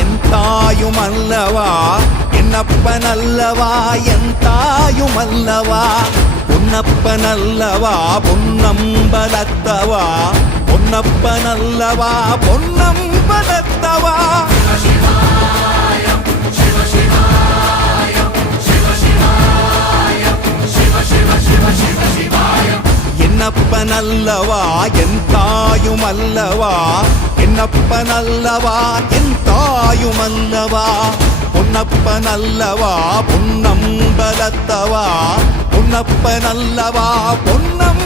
என் தாயும் அல்லவா என்னப்பன் அல்லவா என் தாயும் அல்லவா பொன்னப்பன் அல்லவா பொன்னம்பலத்தவா பொன்னப்பன் அல்லவா பொன்னம்பலத்தவா என்னப்பன் அல்லவா என் தாயும் அல்லவா என்னப்பன் அல்லவா என் தாயும் அல்லவா பொன்னப்பன் அல்லவா பொன்னம்பலத்தவா பொன்னப்பன் அல்லவா பொன்னம்